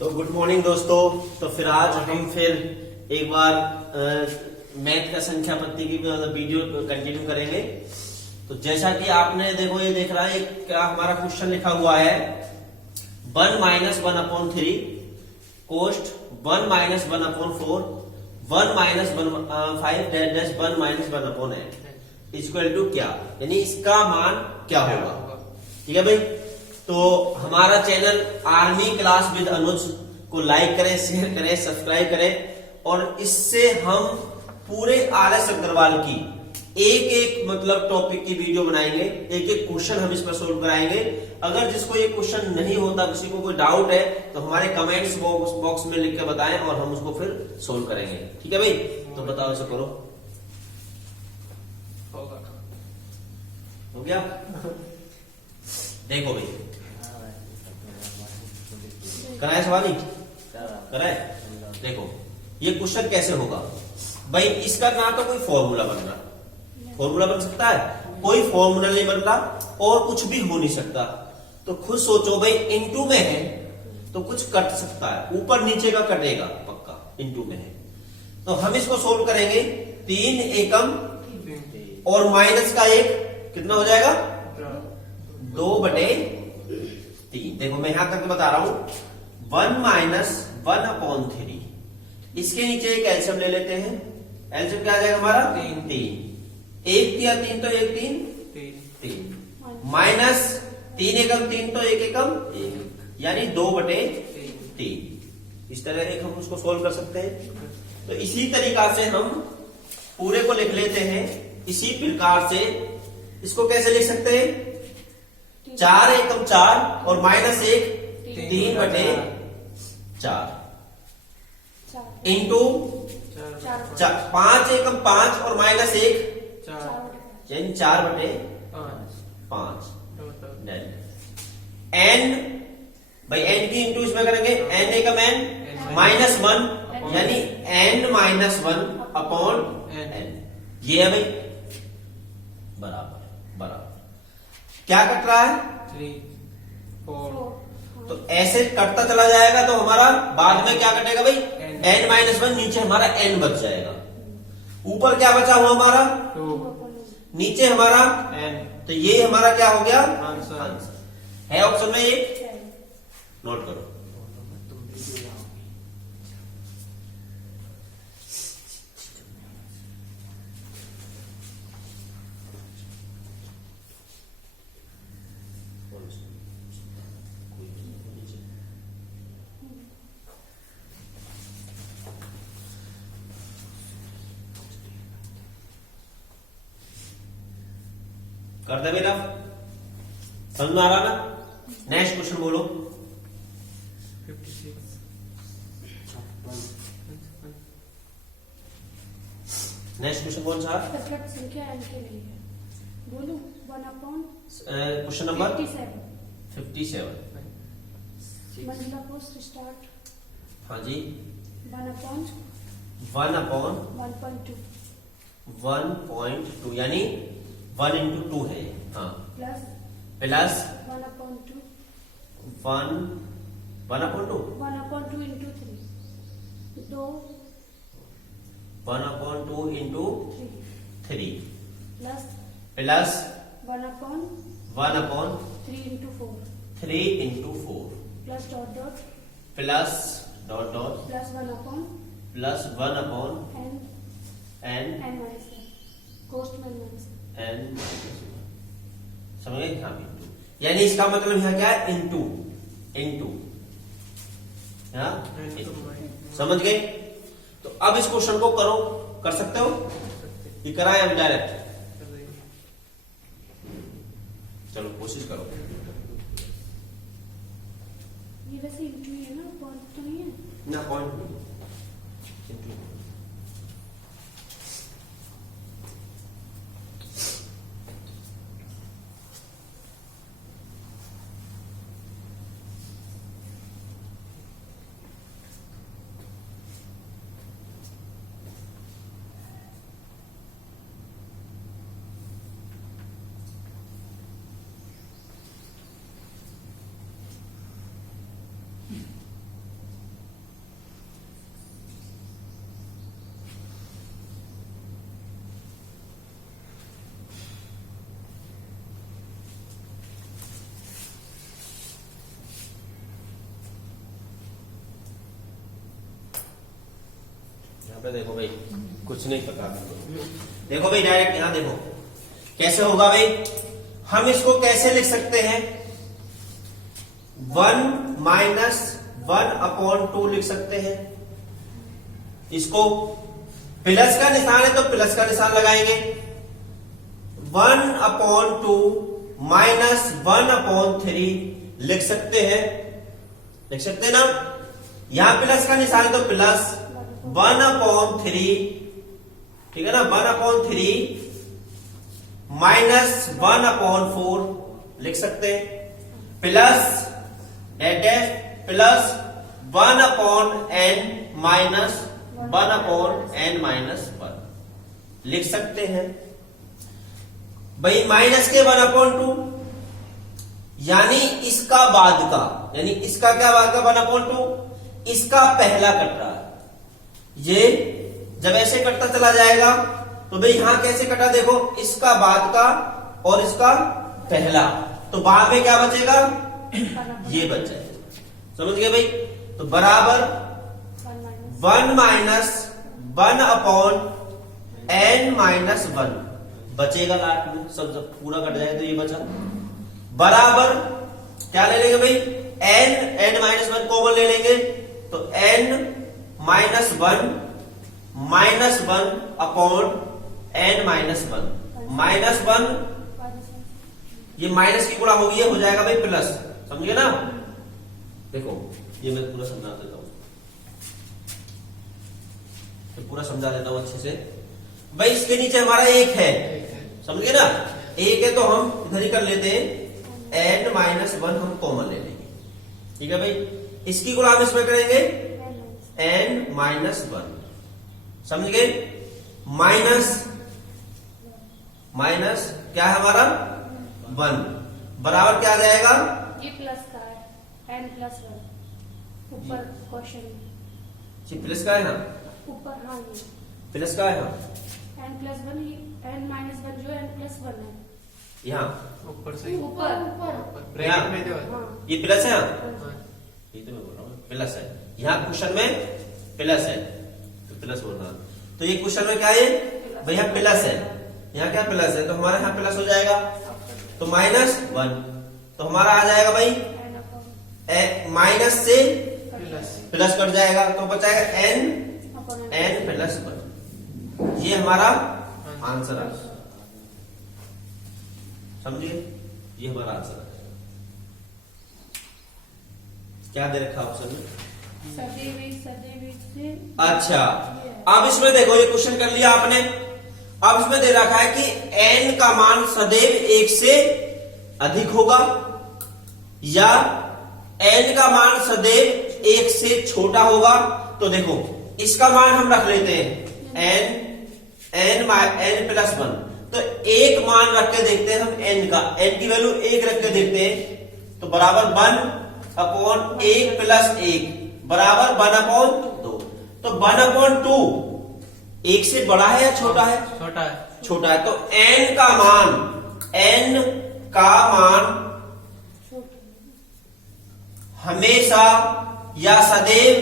तो good morning दोस्तों। तो फिर आज हम फिर एक बार मैथ का संख्या पत्ती की वीडियो कंटिन्यू करेंगे। तो जैसा कि आपने देखो ये देख रहा है क्या हमारा क्वेश्चन लिखा हुआ है 1 - 1/3 कोस्ट 1 - 1/4 1 - 5 डैश 1 - 1/8 इक्वल टू क्या, यानी इसका मान क्या होगा। ठीक है भाई। तो हमारा चैनल आर्मी क्लास विद अनुज को लाइक करें, शेयर करें, सब्सक्राइब करें और इससे हम पूरे RS अग्रवाल की एक एक मतलब टॉपिक की वीडियो बनाएंगे। एक एक क्वेश्चन हम इस पर सोल्व कराएंगे। अगर जिसको ये क्वेश्चन नहीं होता, किसी को कोई डाउट है तो हमारे कमेंट्स बॉक्स में लिख के बताएं और हम उसको फिर सोल्व करेंगे। ठीक है भाई। तो बताओ इसे करो। हो गया। देखो भाई कराए सवाल ही कराए। देखो ये क्वेश्चन कैसे होगा भाई। इसका ना तो कोई फॉर्मूला बन रहा, फॉर्मूला बन सकता है, कोई फॉर्मूला नहीं बन रहा और कुछ भी हो नहीं सकता। तो खुद सोचो भाई, इनटू में है तो कुछ कट सकता है, ऊपर नीचे का कटेगा पक्का, इनटू में है। तो हम इसको सोल्व करेंगे 3 एकम और माइनस का 1 कितना हो जाएगा 2/3। देखो मैं यहां तक बता रहा हूं 1 - 1/3। इसके नीचे एक एलसीएम ले लेते हैं। एलसीएम क्या आ जाएगा हमारा 3। 1 दिया 3 तो 1 3 माइनस 3 एकम 3 तो 1 एकम 1 यानी 2/3। इस तरह एक हम उसको सोल्व कर सकते हैं। तो इसी तरीका से हम पूरे को लिख लेते हैं। इसी प्रकार से इसको कैसे लिख सकते हैं 4 एकम 4 और माइनस 1 3/4 इंटू 5 एकम 5 और माइनस 1 यानी 4/5। एन भाई एन की इंटू इसमें करेंगे एन एकम एन -1 यानी n - 1/n। ये है भाई बराबर क्या कट रहा है 3 4। तो ऐसे कटता चला जाएगा तो हमारा बाद में क्या कटेगा भाई n - 1 नीचे हमारा n बच जाएगा। ऊपर क्या बचा हुआ हमारा 2 नीचे हमारा n। तो ये हमारा क्या हो गया आंसर है ऑप्शन में। ये नोट करो। कर दे मेरा समझ में आ रहा ना। नेक्स्ट क्वेश्चन बोलो। 56 नेक्स्ट क्वेश्चन कौन सा तटस्थ संख्या n के लिए है। बोलो 1/57 क्वेश्चन नंबर 57। मंजिला पोस्ट स्टार्ट हाँ जी 1/1.2 1.2 यानी 1 into 2 है ये। हाँ plus plus 1/2 1/2 1/2 into 3 2 1/2 into 3 plus plus 1/3 into 4 3 into 4 plus dot plus dot dot plus 1/n plus 1/n n minus कोस्ट में माइनस n समझ गए। हाँ इंटू यानी इसका मतलब यहाँ क्या है इंटू इंटू। हाँ समझ गए। तो अब इस क्वेश्चन को करो, कर सकते हो ये कराए हम डायरेक्ट। चलो कोशिश करो। ये वैसे इंटू ही है ना, पॉइंट तो नहीं है ना पॉइंट इंटू। अबे देखो भाई, कुछ नहीं पता। देखो भाई डायरेक्ट यहाँ देखो कैसे होगा भाई। हम इसको कैसे लिख सकते हैं, 1 माइनस 1/2 लिख सकते हैं। इसको प्लस का निशान है तो प्लस का निशान लगाएंगे। 1/2 माइनस 1/3 लिख सकते हैं, लिख सकते हैं ना। यहां प्लस का निशान है तो प्लस 1/3, ठीक है ना। 1/3 माइनस 1/4 लिख सकते हैं, plus plus 1/n minus 1/n-1 लिख सकते हैं भाई। माइनस के 1/2 यानी इसका बाद का, यानी इसका क्या बाद का 1/2, इसका पहला कट रहा है। ये जब ऐसे कटता चला जाएगा तो भाई यहां कैसे कटा देखो, इसका बाद का और इसका पहला, तो बाद में क्या बचेगा, ये बच जाएगा। समझ गए भाई। तो बराबर 1 माइनस 1/n-1 बचेगा लास्ट में। सब जब पूरा कट जाए तो ये बचा, बराबर क्या ले लेंगे भाई, n-1 कॉमन ले लेंगे तो n-1 -1/n-1 -1, ये माइनस की गुणा होगी, हो जाएगा भाई प्लस। समझिए ना। देखो ये मैं पूरा समझा देता हूं, तो पूरा समझा देता हूं अच्छे से भाई। इसके नीचे हमारा 1 है, समझ गए ना। 1 है तो हम इधर ही कर लेते हैं, n-1 हम कॉमन ले लेंगे, ठीक है भाई। इसकी गुणा हम इसमें करेंगे n-1, समझ गए। माइनस माइनस क्या है हमारा 1, बराबर क्या आ जाएगा, ये प्लस का है, n+1 ऊपर क्वेश्चन प्लस का है ना, ऊपर। हाँ ये प्लस का है हाँ, n+1, ये n-1 जो n+1 है यहाँ ऊपर से ऊपर ब्रैकेट में जो है। हाँ ये प्लस है, हाँ। ये तो मैं बोल रहा हूँ प्लस है। यहाँ क्वेश्चन में प्लस है तो प्लस बोल रहा हूँ। तो ये क्वेश्चन में क्या है भाई, यहाँ प्लस है, यहाँ क्या प्लस है, तो हमारे यहाँ प्लस हो जाएगा। तो -1 तो हमारा आ जाएगा भाई, माइनस से प्लस कट जाएगा तो बचाएगा n+1। ये हमारा आंसर है, समझिए। ये हमारा आंसर है। क्या दे रखा ऑप्शन में, सदैव से। अच्छा अब इसमें देखो, ये क्वेश्चन कर लिया आपने। अब इसमें दे रखा है कि n का मान सदैव 1 से अधिक होगा या n का मान सदैव 1 से छोटा होगा। तो देखो इसका मान हम रख लेते हैं n+1, तो 1 मान रख के देखते हैं हम n का, n की वैल्यू 1 रख के देखते हैं तो बराबर 1/1 + 1 बराबर 1/2। तो 1/2 1 से बड़ा है या छोटा है, छोटा है। छोटा है। तो n का मान हमेशा या सदैव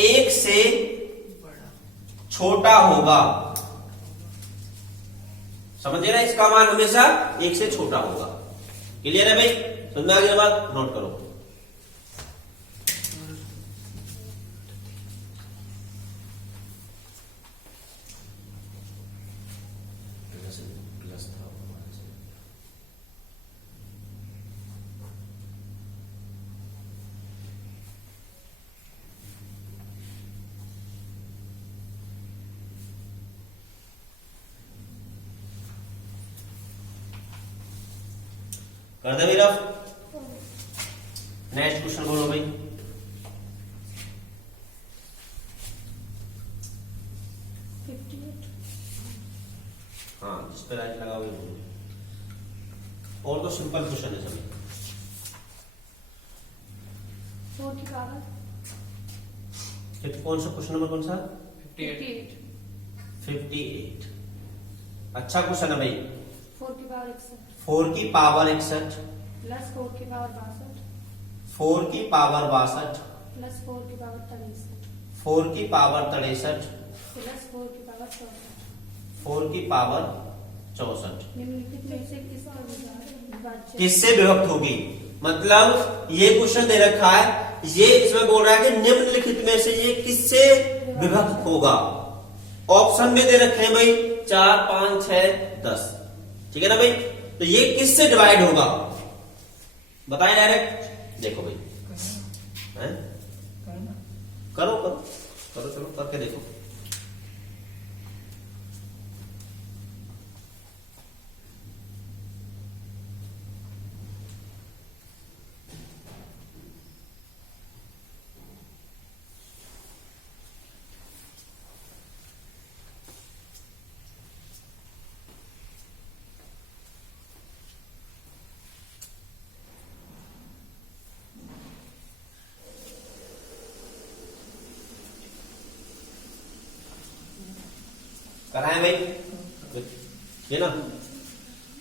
1 से छोटा होगा, समझिए ना। इसका मान हमेशा 1 से छोटा होगा। क्लियर है भाई, समझ में आ गया बात, नोट करो। कर दे मेरा। नेक्स्ट क्वेश्चन बोलो भाई। 58। हाँ जिस पे राइट लगा वही बोलो। और तो सिंपल क्वेश्चन है सभी। 4 की पावर कौन सा क्वेश्चन नंबर कौन सा, 58। 58। अच्छा क्वेश्चन है भाई। 4 की पावर 61 4 की पावर 61 प्लस 4 की पावर 62 4 की पावर 62 प्लस 4 की पावर 63 4 की पावर 63 प्लस 4 की पावर 64 4 की पावर 64 निम्नलिखित में से किसका विभाज्य किससे विभक्त होगी। मतलब ये क्वेश्चन दे रखा है, ये इसमें बोल रहा है कि निम्नलिखित में से ये किससे विभक्त होगा। ऑप्शन में दे रखे हैं भाई 4, 5, 6, 10, ठीक है ना भाई। तो ये किससे डिवाइड होगा बताएं डायरेक्ट। देखो भाई हैं? करो करो करो, चलो करके देखो। कराएं भाई, ये ना।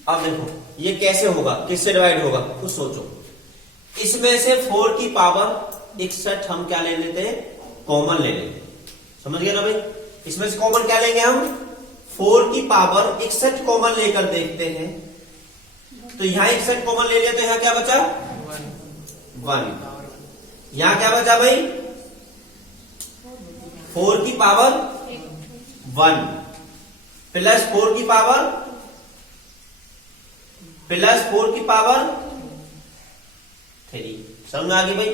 अब देखो ये कैसे होगा, किससे डिवाइड होगा, कुछ सोचो। इसमें से 4 की पावर 61 हम क्या ले लेते हैं, कॉमन ले लेते हैं। समझ गए ना भाई। इसमें से कॉमन क्या लेंगे हम, 4 की पावर 61 कॉमन लेकर देखते हैं। तो यहां 61 कॉमन ले लिया तो यहां क्या बचा 1। यहां क्या बचा भाई 4 की पावर 1 प्लस 4 की पावर 3। समझ में आ गई भाई।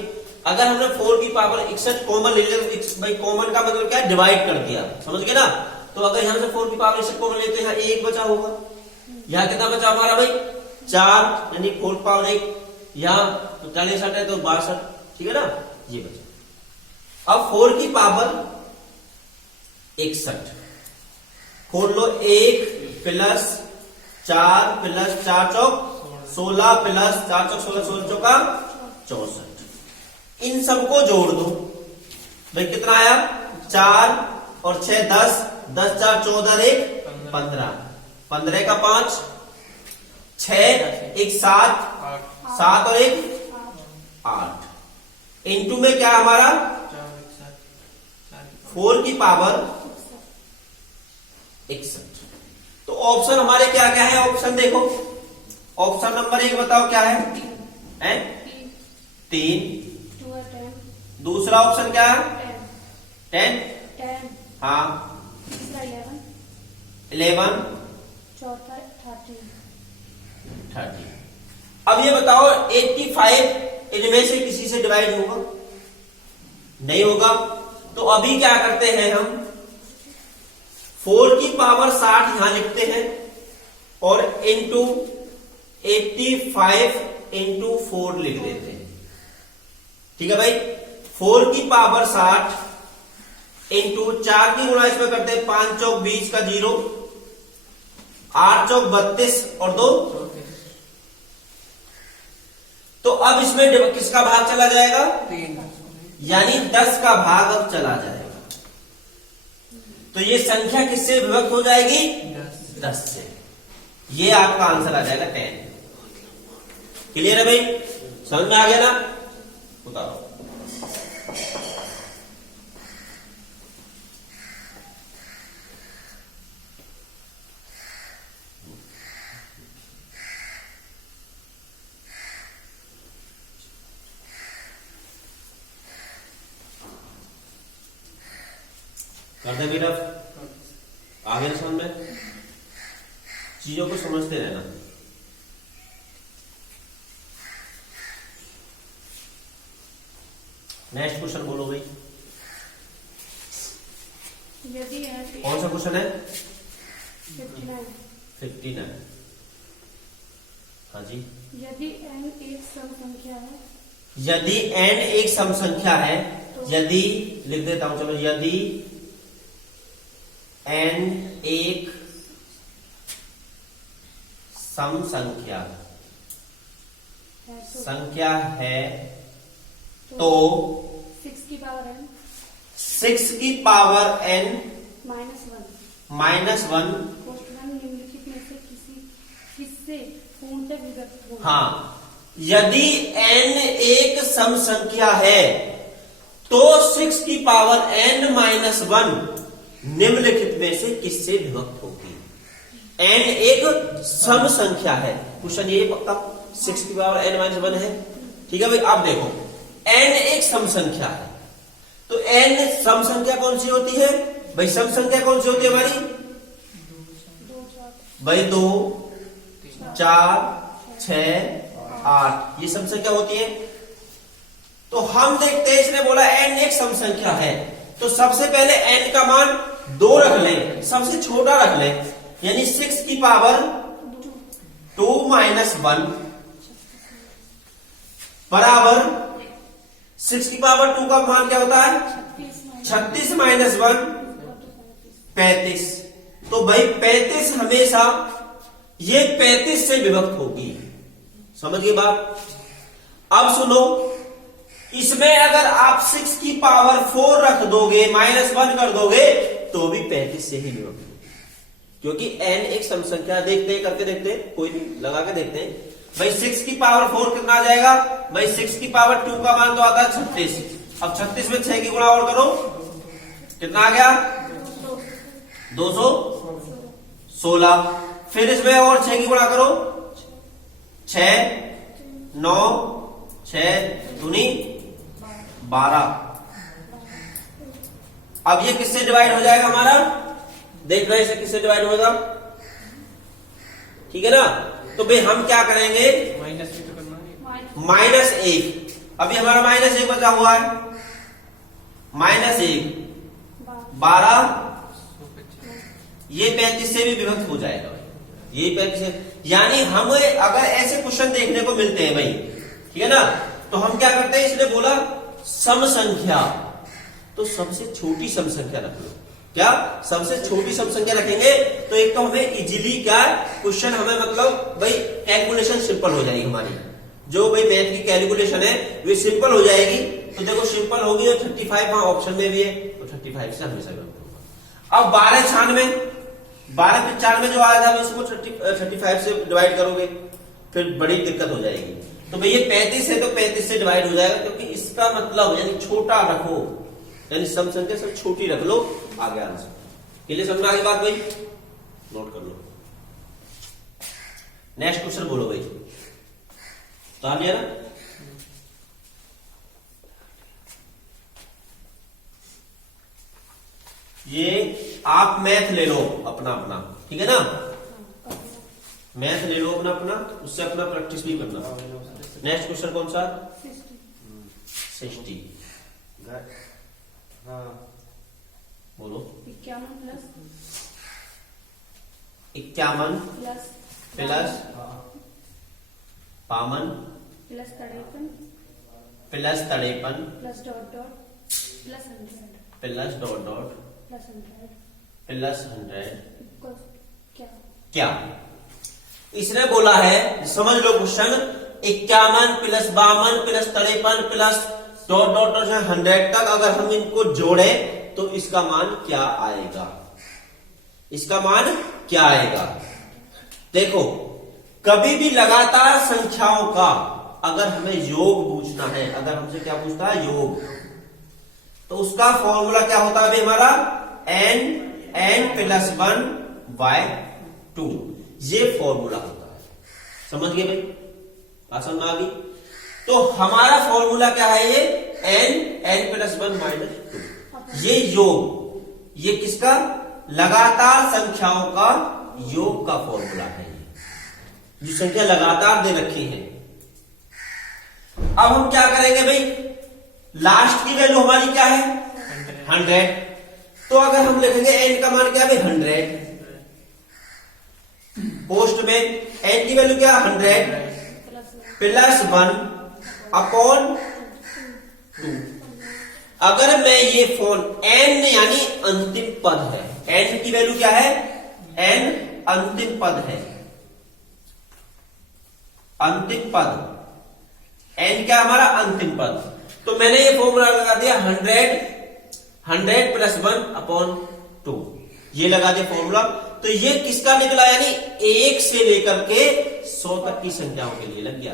अगर हमने 4 की पावर 61 कॉमन ले लिया तो भाई कॉमन का मतलब क्या है, डिवाइड कर दिया। समझ गए ना। तो अगर यहां से 4 की पावर 61 कॉमन लेते हैं, यहां 1 बचा होगा। यहां कितना बचा हमारा भाई 4, यानी 4 की पावर 1। यहां तो 40 है तो 62, ठीक है ना, ये बचा। अब 4 की पावर 61 खोल लो, 1 प्लस 4 प्लस 4 चौक 16 प्लस 4 चौक 16, 16 चौका 64। इन सबको जोड़ दो भाई, कितना आया 4 और 6 10, 10 4 14, 1 15, 15 का 5, 6 1 7, 7 और 1 8। इनटू में क्या हमारा 4 की पावर 61। तो ऑप्शन हमारे क्या क्या है, ऑप्शन देखो। ऑप्शन नंबर 1 बताओ क्या है, 3। 2 और 10 दूसरा ऑप्शन क्या है 10। 10 हाँ, तीसरा 11, चौथा 30। 30। अब ये बताओ 85 इनमें से किसी से डिवाइड होगा, नहीं होगा। तो अभी क्या करते हैं हम 4 की पावर 60 यहां लिखते हैं और इंटू 85 इंटू 4 लिख देते हैं, ठीक है भाई। 4 की पावर 60 इंटू 4 की गुणा इसमें करते हैं, 5 चौक 20 का 0, 8 चौक 32 और 2। तो अब इसमें किसका भाग चला जाएगा, 3, यानी 10 का भाग अब चला जाएगा। तो ये संख्या किससे विभक्त हो जाएगी 10 से। ये आपका आंसर आ जाएगा 10। क्लियर है भाई, समझ में आ गया ना। उतारो। कर दे बेटा, आगे ना समझ में, चीजों को समझते रहना। नेक्स्ट क्वेश्चन बोलो भाई, यदि कौन सा क्वेश्चन है 59 59। हाँ जी, यदि n एक सम संख्या है, यदि n एक सम संख्या है, यदि लिख देता हूं, चलो, यदि n एक सम संख्या है तो 6 की पावर n 6 की पावर n -1 -1 निम्नलिखित में से किससे पूर्णतः विभक्त होगा। हाँ, यदि n एक सम संख्या है तो 6 की पावर n -1 निम्नलिखित में से किससे विभक्त होगी? n एक सम संख्या है, क्वेश्चन ये पक्का 6 की पावर n-1 है। ठीक है भाई, आप देखो n एक सम संख्या है, तो n सम संख्या कौन सी होती है भाई? सम संख्या कौन सी होती है हमारी भाई? 2, 4, 6, 8 ये सम संख्या होती है। तो हम देखते हैं, इसने बोला n एक सम संख्या है, तो सबसे पहले n का मान 2 रख लें, सबसे छोटा रख लें, यानी 6 की पावर 2 माइनस 1 बराबर 6 की पावर 2 का मान क्या होता है? 36 माइनस 1 35। तो भाई 35 हमेशा ये 35 से विभक्त होगी, समझ गए बात? अब सुनो, इसमें अगर आप 6 की पावर 4 रख दोगे, माइनस 1 कर दोगे, तो भी 35 से ही विभक्त होगी, क्योंकि n एक सम संख्या। देखते हैं, करके देखते हैं, कोई नहीं, लगा के देखते हैं भाई। 6 की पावर 4 कितना आ जाएगा भाई? 6 की पावर 2 का मान तो आता है 36। अब 36 में 6 की गुणा और करो, कितना आ गया? 216। फिर इसमें और 6 की गुणा करो, 6, 9, 6 दूनी 12। अब ये किससे डिवाइड हो जाएगा हमारा? देख रहे हैं इसे किससे डिवाइड होगा, ठीक है ना? तो भाई हम क्या करेंगे? माइनस भी तो करना है। -1। अभी हमारा -1 बचा हुआ है, -1 12, ये 35 से भी विभक्त हो जाएगा भाई, ये 35 से। यानी हम अगर ऐसे क्वेश्चन देखने को मिलते हैं भाई, ठीक है ना, तो हम क्या करते हैं? इसने बोला सम संख्या, तो सबसे छोटी सम संख्या रख लो। क्या? सबसे छोटी सम संख्या रखेंगे तो एक तो हमें इजीली क्या क्वेश्चन, हमें मतलब भाई कैलकुलेशन सिंपल हो जाएगी हमारी, जो भाई मैथ की कैलकुलेशन है वो सिंपल हो जाएगी। तो देखो सिंपल होगी, और 35 वहां ऑप्शन में भी है, तो 35 से हमेशा विभक्त होगा। अब 12 जो आया था उसको 35 से डिवाइड करोगे, फिर बड़ी दिक्कत हो जाएगी। तो भाई ये 35 है, तो 35 से डिवाइड हो जाएगा, क्योंकि इसका मतलब यानी छोटा रखो, यानी सम संख्या सब छोटी रख लो, आ गया आंसर। क्लियर समझ में आ गई बात भाई? नोट कर लो। नेक्स्ट क्वेश्चन बोलो भाई, तो आ गया ना? ये आप मैथ ले लो अपना अपना, ठीक है ना? मैथ ले लो अपना अपना, उससे अपना प्रैक्टिस भी करना। नेक्स्ट क्वेश्चन कौन सा? 60। बोलो। 51 plus 51 plus 52 plus 53 plus 53 plus dot dot plus 100 plus dot dot plus 100 plus 100 equals क्या? इसने बोला है, समझ लो question, 51 plus 52 plus 53 plus dot dot dot 100 तक अगर हम इनको जोड़े तो इसका मान क्या आएगा? इसका मान क्या आएगा? देखो, कभी भी लगातार संख्याओं का अगर हमें योग पूछना है, अगर हमसे क्या पूछता है? योग, तो उसका फॉर्मूला क्या होता है हमारा? n प्लस 1 बाय 2, ये फॉर्मूला होता है। समझ गए भाई? बात समझ में आ गई? तो हमारा फॉर्मूला क्या है? ये n प्लस 1 माइनस 2, ये योग, ये किसका? लगातार संख्याओं का योग का फॉर्मूला है, जो संख्या लगातार दे रखी है। अब हम क्या करेंगे भाई? लास्ट की वैल्यू हमारी क्या है? 100। तो अगर हम लिखेंगे n का मान क्या है? 100। पोस्ट में n की वैल्यू क्या? 100 प्लस 1 अपॉन 2। अगर मैं ये फोन n यानी अंतिम पद है, n की वैल्यू क्या है? n अंतिम पद है, अंतिम पद, n क्या हमारा? अंतिम पद। तो मैंने ये फॉर्मूला लगा दिया 100 प्लस 1 अपॉन 2, ये लगा दिया फॉर्मूला। तो ये किसका निकला? यानी 1 से लेकर के 100 तक की संख्याओं के लिए लग गया।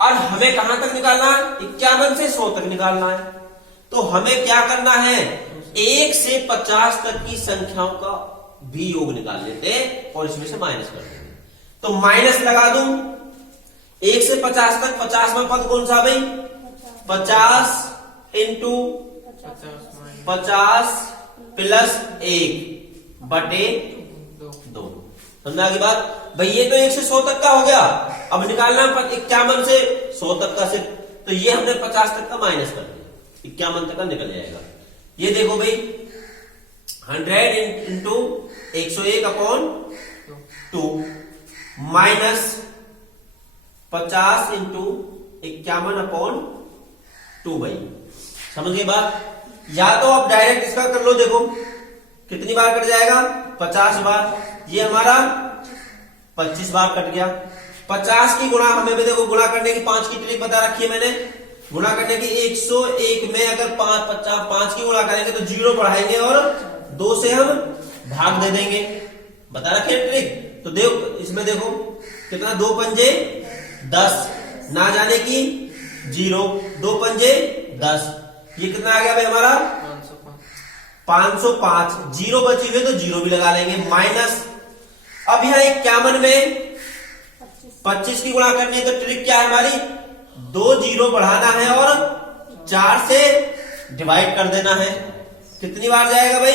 और हमें कहां तक निकालना है? 51 से 100 तक निकालना है। तो हमें क्या करना है? 1 से 50 तक की संख्याओं का भी योग निकाल लेते हैं और इसमें से माइनस कर देंगे। तो माइनस लगा दूं 1 से 50 तक, 50वां पद कौन सा भाई? 50 इंटू 50 प्लस 1 बटे 2। समझा की बात भाई? ये तो 1 से 100 तक का हो गया। अब निकालना 51 से 100 तक का सिर्फ, तो ये हमने 50 तक का माइनस कर दिया, 51 तक का निकल जाएगा। ये देखो भाई 100 into 101 upon 2 minus 50 into 51 upon 2 भाई। समझ गए बात? या तो आप डायरेक्ट इसका कर लो, देखो कितनी बार कट जाएगा? 50 बार। ये हमारा 25 बार कट गया। 50 की गुणा हमें भी देखो, गुणा करने की 5 की ट्रिक बता रखी है मैंने। गुणा करने की 101 में अगर 5 की गुणा करेंगे तो 0 बढ़ाएंगे और 2 से हम भाग दे देंगे, बता रखे ट्रिक। तो देखो इसमें देखो कितना, 2 पंजे 10, ना जाने की 0, 2 पंजे 10, ये कितना आ गया भाई हमारा? 505। 0 बची हुई तो 0 भी लगा लेंगे, माइनस। अब यहां 51 में 25 की गुणा करनी है तो ट्रिक क्या है हमारी? 2 0 बढ़ाना है और 4 से डिवाइड कर देना है। कितनी बार जाएगा भाई?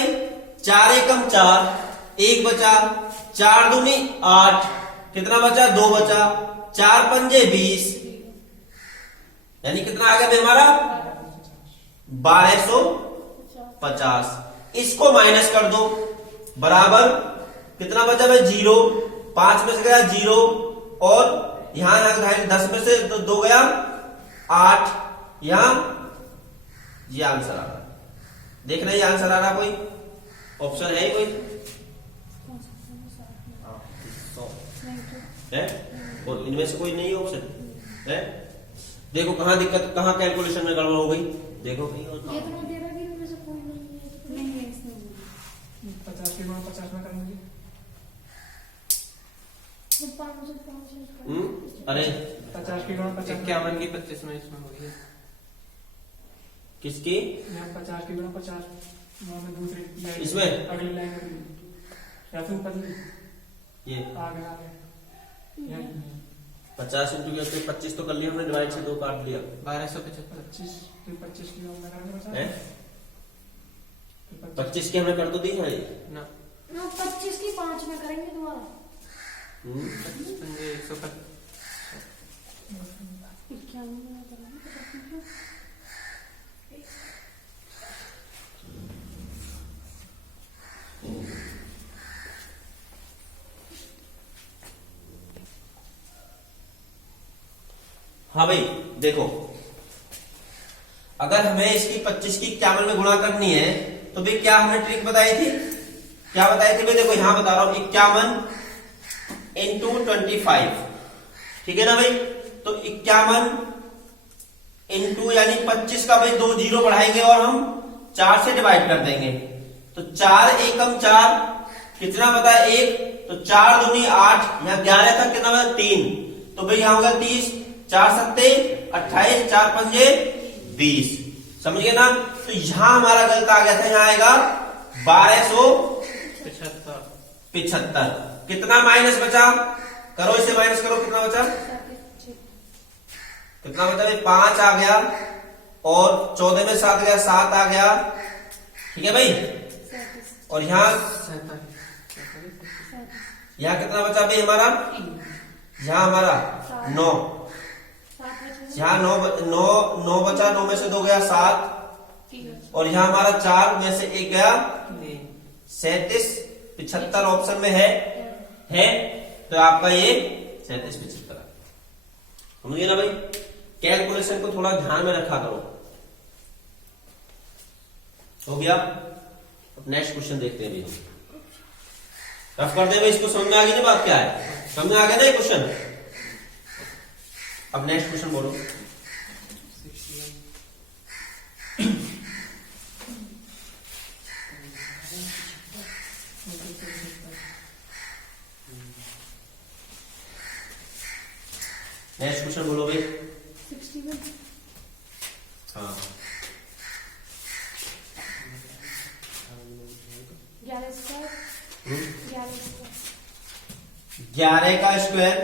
4 एकम 4, 1 बचा, 4 दूनी 8, कितना बचा? 2 बचा, 4 पंजे 20, यानी कितना आ गया भाई हमारा? 1250। इसको माइनस कर दो, बराबर कितना बचा भाई? 0, 5 में से गया 0 और यहां 10 में से 2 गया 8, यहां ये आंसर आ रहा। देख रहे हैं ये आंसर आ रहा? कोई ऑप्शन है कोई है? और इनमें से कोई नहीं ऑप्शन है? देखो कहां दिक्कत, कहां कैलकुलेशन में गड़बड़ हो गई, देखो कहीं और। 50 की गुणा 50 में करेंगे। अरे 50 की गुणा 50, 51 की 25 में इसमें हो गई। किसकी? 50 की गुणा 50 में दूसरी लाइन, इसमें अगली लाइन या फिर ऊपर ये आगे 50 इंटू 25 तो कर लिया हमने, डिवाइड से 2 काट लिया, 1275। 25 की गुणा करेंगे 25 की हमने कर तो दी है ना, 25 की 5 में करेंगे दोबारा। 51 हाँ भाई देखो, अगर हमें इसकी 25 की 51 में गुणा करनी है तो भाई क्या हमने ट्रिक बताई थी? क्या बताई थी भाई? देखो यहां बता रहा हूं, 51 इंटू 25, ठीक है ना भाई? तो 51 इंटू यानी 25 का भाई 2 0 बढ़ाएंगे और हम 4 से डिवाइड कर देंगे। तो 4 एकम 4, कितना बता? 1, तो 4 दूनी 8, यहां 11 था, कितना बता? 3, तो भाई यहां होगा 30, 4 सत्ते 28, 4 पंजे 20। समझ गए ना? तो यहां हमारा गलत आ गया था, यहां आएगा 1275। कितना माइनस बचा? करो इसे माइनस करो, कितना बचा? कितना बचा भाई? 5 आ गया और 14 में 7 गया, 7 आ गया, ठीक है भाई? और यहां कितना बचा भाई हमारा? यहां हमारा 9, यहाँ 9 बचा, 9 में से 2 गया 7, और यहाँ हमारा 4 में से 1 गया 37, 75 ऑप्शन में है तो आपका ये 37 75 समझिए ना भाई? कैलकुलेशन को थोड़ा ध्यान में रखा करो। हो गया? अब नेक्स्ट क्वेश्चन देखते हैं भाई, रफ कर दे भाई इसको। समझ में आ गई ना बात क्या है? समझ में आ गया ना ये क्वेश्चन? अब नेक्स्ट क्वेश्चन बोलो। नेक्स्ट क्वेश्चन बोलो भाई। 61। हाँ 11 का स्क्वायर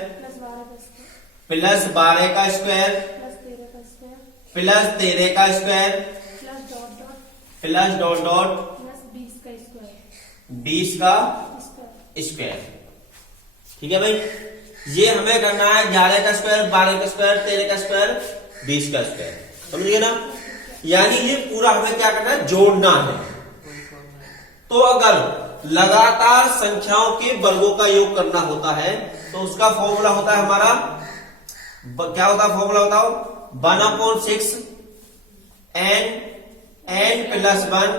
प्लस 12 का स्क्वायर प्लस 12 का स्क्वायर प्लस 13 का स्क्वायर प्लस 13 का square plus dot dot plus dot dot plus 20 का स्क्वायर 20 का स्क्वायर। स्क्वायर। ठीक है भाई, ये हमें करना है 11 का स्क्वायर, 12 का स्क्वायर, 13 का स्क्वायर, 20 का स्क्वायर। समझिए ना, यानी ये पूरा हमें क्या करना है, जोड़ना है। तो अगर लगातार संख्याओं के वर्गों का योग करना होता है तो उसका फॉर्मूला होता है हमारा, क्या होता है फॉर्मूला, बताओ, 1/6 n प्लस 1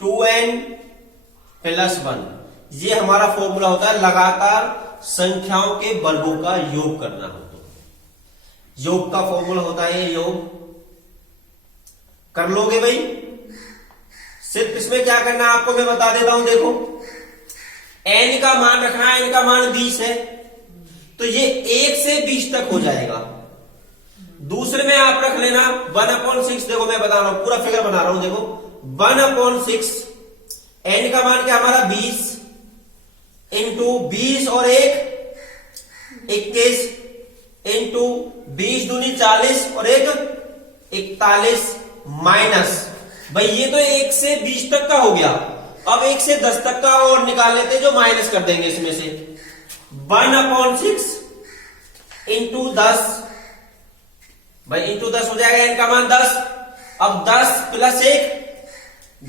2n प्लस 1। ये हमारा फॉर्मूला होता है लगातार संख्याओं के वर्गों का योग करना हो तो। योग का फॉर्मूला होता है ये योग। कर लोगे भाई? सिर्फ इसमें क्या करना है आपको मैं बता देता हूं। देखो, n का मान रखना है, n का मान 20 है तो ये 1 से 20 तक हो जाएगा। दूसरे में आप रख लेना 1/6। देखो मैं बता रहा हूं, पूरा फिगर बना रहा हूं। देखो 1/6, n का मान क्या हमारा 20 इंटू 20 और 1 21 इंटू 20 दूनी 40 और 1 41 माइनस, भाई ये तो 1 से 20 तक का हो गया। अब 1 से 10 तक का और निकाल लेते, जो माइनस कर देंगे इसमें से। 1/6 इंटू 10, भाई इंटू 10 हो जाएगा, n का मान 10। अब 10 प्लस 1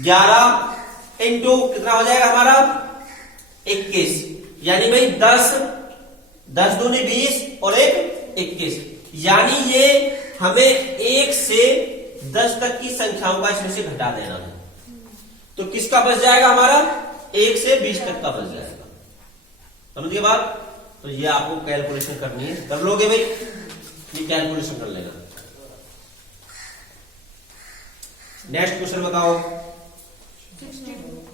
11 इंटू कितना हो जाएगा हमारा 21, यानी भाई 10 दूनी 20 और 1 21, यानी ये हमें 1 से 10 तक की संख्याओं का इसमें से घटा देना है। तो किसका बच जाएगा हमारा, 1 से 20 तक का बच जाएगा। समझ के बाद तो ये आपको कैलकुलेशन करनी है। कर लोगे भाई? ये कैलकुलेशन कर लेना। नेक्स्ट क्वेश्चन बताओ। 62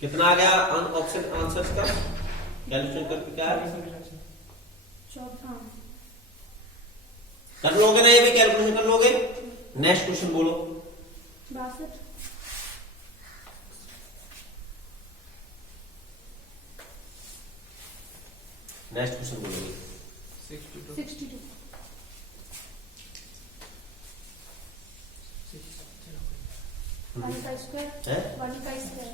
कितना आ गया ऑप्शन आंसर्स का कैलकुलेशन करके? क्या है? 14 कर लोगे ना, ये भी कैलकुलेशन कर लोगे। नेक्स्ट क्वेश्चन बोलो। 62 नेक्स्ट क्वेश्चन बोलोगे। 62 1 का स्क्वायर है 1 का स्क्वायर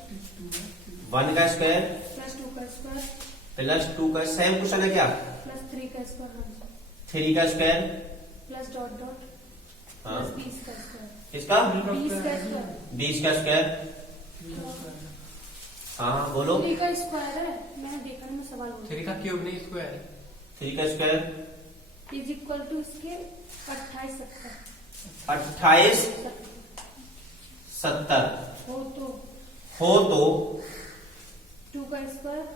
1 का स्क्वायर प्लस 2 का स्क्वायर प्लस 2 का, सेम क्वेश्चन है क्या? प्लस 3 का स्क्वायर, हाँ 3 का स्क्वायर, प्लस डॉट डॉट हाँ प्लस 20 का स्क्वायर किसका? 20 का स्क्वायर 20 का स्क्वायर, हाँ बोलो। 3 का स्क्वायर है, मैंने देखा मैं सवाल बोला 3 का क्यूब नहीं स्क्वायर। 3 का स्क्वायर इज इक्वल टू इसके 28 70 हो तो 2 का स्क्वायर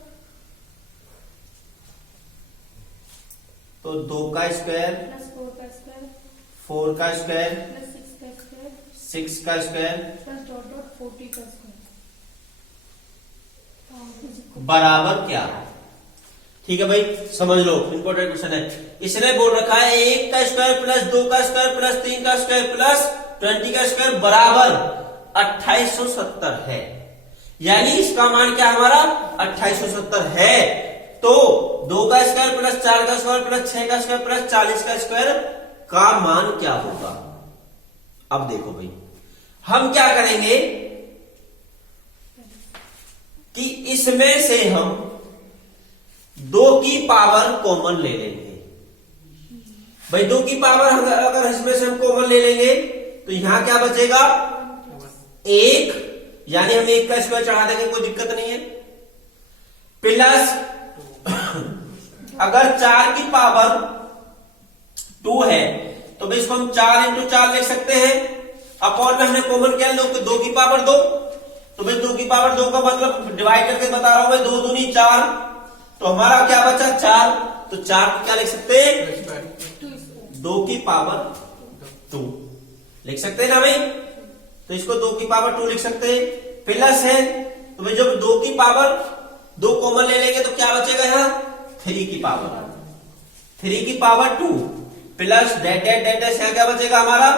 तो 2 का स्क्वायर प्लस 4 का स्क्वायर 4 का स्क्वायर प्लस 6 का स्क्वायर 6 का स्क्वायर प्लस डॉट डॉट 40 का स्क्वायर बराबर क्या? ठीक है भाई, समझ लो, इंपॉर्टेंट क्वेश्चन है। इसने बोल रखा है 1 का स्क्वायर प्लस 2 का स्क्वायर प्लस 3 का स्क्वायर प्लस 20 का स्क्वायर बराबर 2870 है। यानी इसका मान क्या हमारा 2870 है। तो 2 का स्क्वायर प्लस 4 का स्क्वायर प्लस 6 का स्क्वायर प्लस 40 का स्क्वायर का मान क्या होगा? अब देखो भाई, हम क्या करेंगे कि इसमें से हम 2 की पावर कॉमन ले लेंगे। भाई 2 की पावर अगर इसमें से हम कॉमन ले लेंगे तो यहां क्या बचेगा 1, यानी हम 1 का स्क्वायर चढ़ा देंगे, कोई दिक्कत नहीं है। प्लस अगर 4 की पावर 2 है तो भाई इसको हम 4 इंटू 4 लिख सकते हैं। अपॉन में हमने कॉमन क्या लो, 2 की पावर 2, तो भाई 2 की पावर 2 का मतलब डिवाइड करके बता रहा हूं भाई, 2 दूनी 4, तो हमारा क्या बचा 4, तो 4 क्या लिख सकते हैं 2 की पावर 2 लिख सकते हैं ना भाई। तो इसको 2 की पावर 2 लिख सकते हैं। प्लस है तो भाई जब 2 की पावर 2 कॉमन ले लेंगे तो क्या बचेगा यहां 3 की power 2 plus dot dot dot dot क्या बचेगा हमारा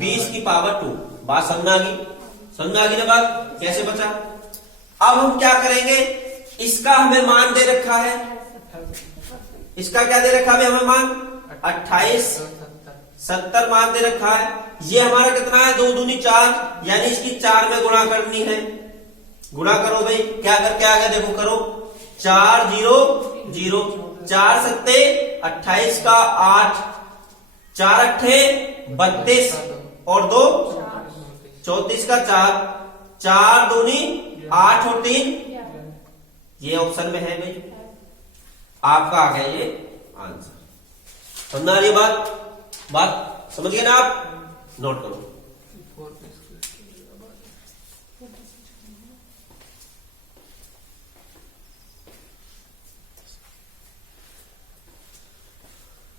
20 की पावर 2। बात समझ में आ गई? समझ में आ गई ना बात, कैसे बचा। अब हम क्या करेंगे, इसका हमें मान दे रखा है, इसका क्या दे रखा है हमें मान 28, 70 मान दे रखा है। ये हमारा कितना है 2 दूनी 4, यानी इसकी 4 में गुणा करनी है। गुणा करो भाई, क्या करके आ गया देखो, करो 4 0 0, 4 सत्ते 28 का 8, 4 अट्ठे 32 और 2 34 का 4, 4 दूनी 8 और 3, ये ऑप्शन में है भाई, आपका आ गया ये आंसर। समझ आ रही बात समझ गए ना आप, नोट करो।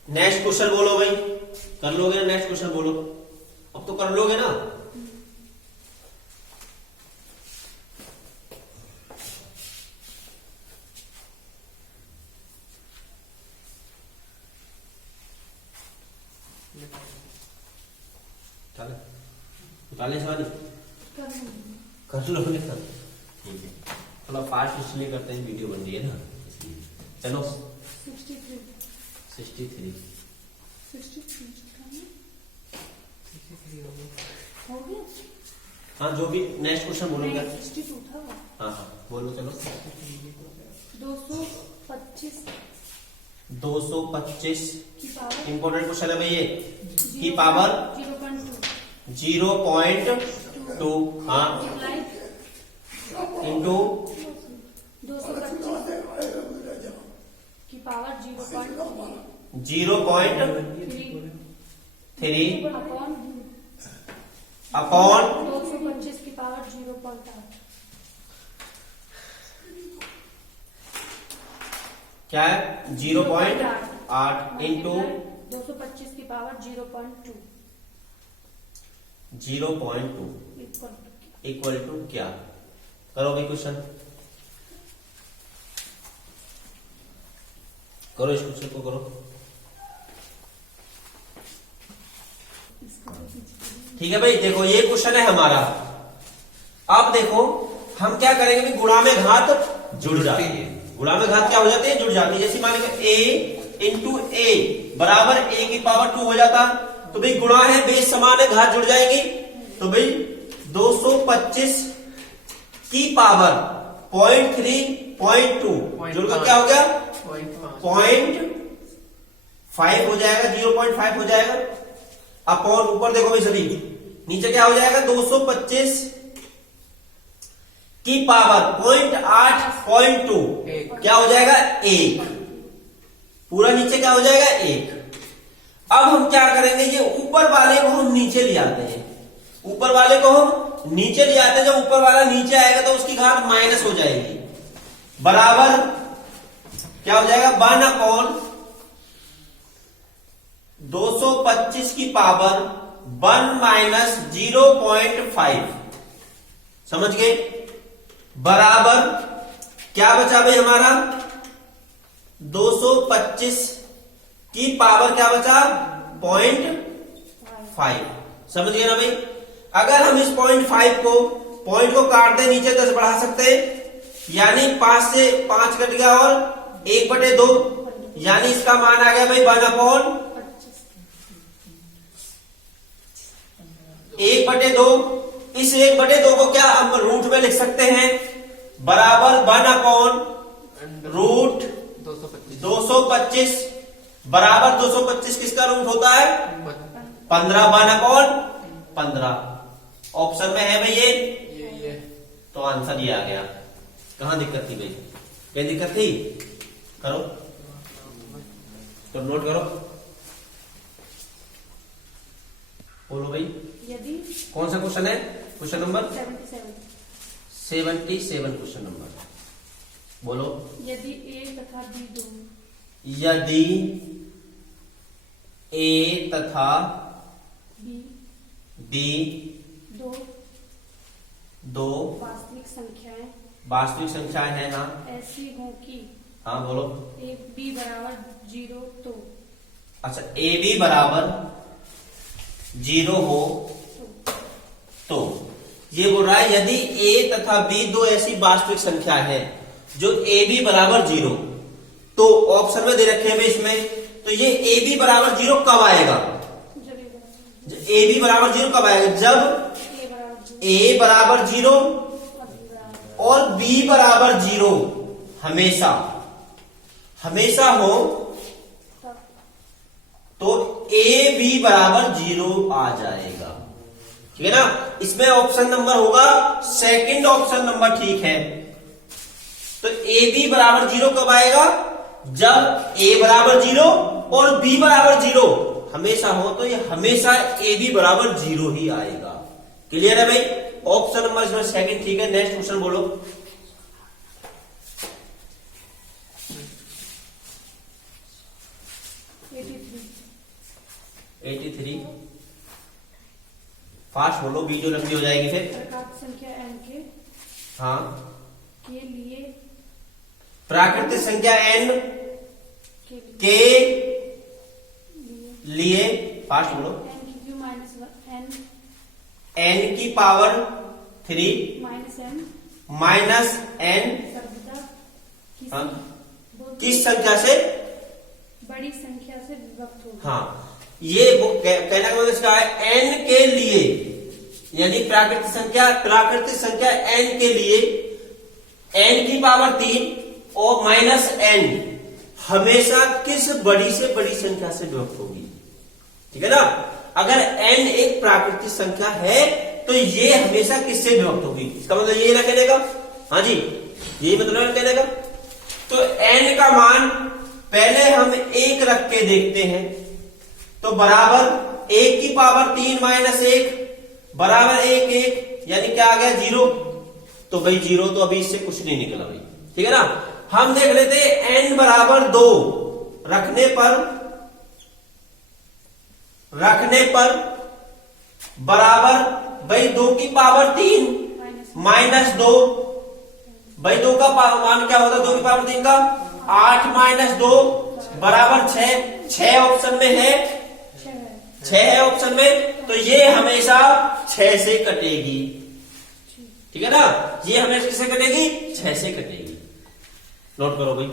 नेक्स्ट क्वेश्चन बोलो भाई, कर लोगे ना नेक्स्ट क्वेश्चन बोलो, अब तो कर लोगे ना। निकालने से बाद कर लो ठीक है, थोड़ा फास्ट इसलिए करते हैं, वीडियो बन रही है ना इसलिए। चलो 63 हो गया। हाँ जो भी नेक्स्ट क्वेश्चन बोलोगे। 62 था। हाँ हाँ बोलो चलो। 225 की पावर इंपॉर्टेंट क्वेश्चन है भाई ये, की पावर 0.2, हाँ इंटू 225 की पावर 0.3 अपॉन अपॉन 225 की पावर 0.8 क्या है 0.8 इंटू 225 की पावर 0.2 इक्वल टू क्या। करो भाई क्वेश्चन, करो इस क्वेश्चन को करो। ठीक है भाई, देखो ये क्वेश्चन है हमारा। अब देखो हम क्या करेंगे भाई, गुणा में घात जुड़ जाती है, गुणा में घात क्या हो जाती है, जुड़ जाती है। जैसे मान लो a इंटू ए बराबर a की पावर 2 हो जाता, तो भाई गुणा है, बेस समान है, घात जुड़ जाएगी। तो भाई 225 की पावर 0.3 जुड़कर क्या हो गया 0.5 हो जाएगा, 0.5 हो जाएगा। अपॉन ऊपर देखो भाई सभी, नीचे क्या हो जाएगा 225 की पावर 0.8.2 क्या हो जाएगा 1, पूरा नीचे क्या हो जाएगा 1। अब हम क्या करेंगे, ये ऊपर वाले को हम नीचे ले आते हैं, ऊपर वाले को हम नीचे ले आते हैं। जब ऊपर वाला नीचे आएगा तो उसकी घात माइनस हो जाएगी, बराबर क्या हो जाएगा 1/225 की पावर 1 माइनस 0.5, समझ गए, बराबर क्या बचा भाई हमारा 225 की पावर क्या बचा 0.5, समझ गए ना भाई। अगर हम इस 0.5 को पॉइंट को काट दे, नीचे 10 बढ़ा सकते हैं, यानी 5 से 5 कट गया और 1/2, यानी इसका मान आ गया भाई 1/2। इस 1/2 को क्या हम रूट में लिख सकते हैं, बराबर 1/√225 बराबर 225 किसका रूट होता है 15, 1/15। ऑप्शन में है भाई ये, तो आंसर ये आ गया। कहां दिक्कत थी भाई, क्या दिक्कत थी, करो तो नोट करो, बोलो भाई। यदि कौन सा क्वेश्चन है, क्वेश्चन नंबर 77 क्वेश्चन नंबर, बोलो। यदि a तथा b दो, यदि a तथा b दो वास्तविक संख्याएं हैं, हाँ ऐसी हो कि हाँ बोलो। a b बराबर 0 अच्छा a b बराबर 0 हो तो ये बोल रहा है यदि a तथा b दो ऐसी वास्तविक संख्या है जो ab बराबर 0, तो ऑप्शन में दे रखे हैं इसमें, तो ये ab बराबर 0 कब आएगा? जब ab बराबर 0 कब आएगा? जब ए बराबर 0 a बराबर 0 और b बराबर 0 हमेशा हमेशा हो, तब तो a b बराबर 0 आ जाएगा। ठीक है ना? इसमें ऑप्शन नंबर होगा सेकंड ऑप्शन नंबर ठीक है। तो ए बी बराबर 0 कब आएगा? जब a बराबर 0 और b बराबर 0 हमेशा हो, तो ये हमेशा ए बी बराबर 0 ही आएगा। क्लियर है भाई? ऑप्शन नंबर इसमें सेकंड ठीक है। नेक्स्ट क्वेश्चन बोलो। 83 फास्ट बोलो, वीडियो लंबी हो जाएगी फिर। प्राकृतिक संख्या n हाँ, के लिए प्राकृतिक संख्या n के के लिए फास्ट बोलो। n की क्यू माइनस n की पावर 3 n माइनस n सर्वदा हाँ, बहुत किस संख्या से? बड़ी संख्या से विभक्त होगा। हाँ, ये कहने का मतलब इसका है n के लिए, यानी प्राकृतिक संख्या n के लिए n की पावर 3 और माइनस n हमेशा किस बड़ी से बड़ी संख्या से विभक्त होगी। ठीक है ना? अगर n एक प्राकृतिक संख्या है तो ये हमेशा किससे विभक्त होगी, इसका मतलब ये ना कहने का। हाँ जी, यही मतलब है कहने का। तो n का मान पहले हम 1 रख के देखते हैं, तो बराबर 1 की पावर 3 माइनस 1 बराबर 1 1, यानी क्या आ गया? 0। तो भाई 0 तो अभी इससे कुछ नहीं निकला भाई। ठीक है ना? हम देख लेते हैं n बराबर 2 रखने पर बराबर भाई 2 की पावर 3 माइनस 2, भाई 2 का मान क्या होता है? 2 की पावर 3 का 8 माइनस 2 बराबर 6। 6 ऑप्शन में है, 6 है ऑप्शन में, तो ये हमेशा 6 से कटेगी। ठीक है ना? ये हमेशा किससे कटेगी? 6 से कटेगी। नोट करो भाई।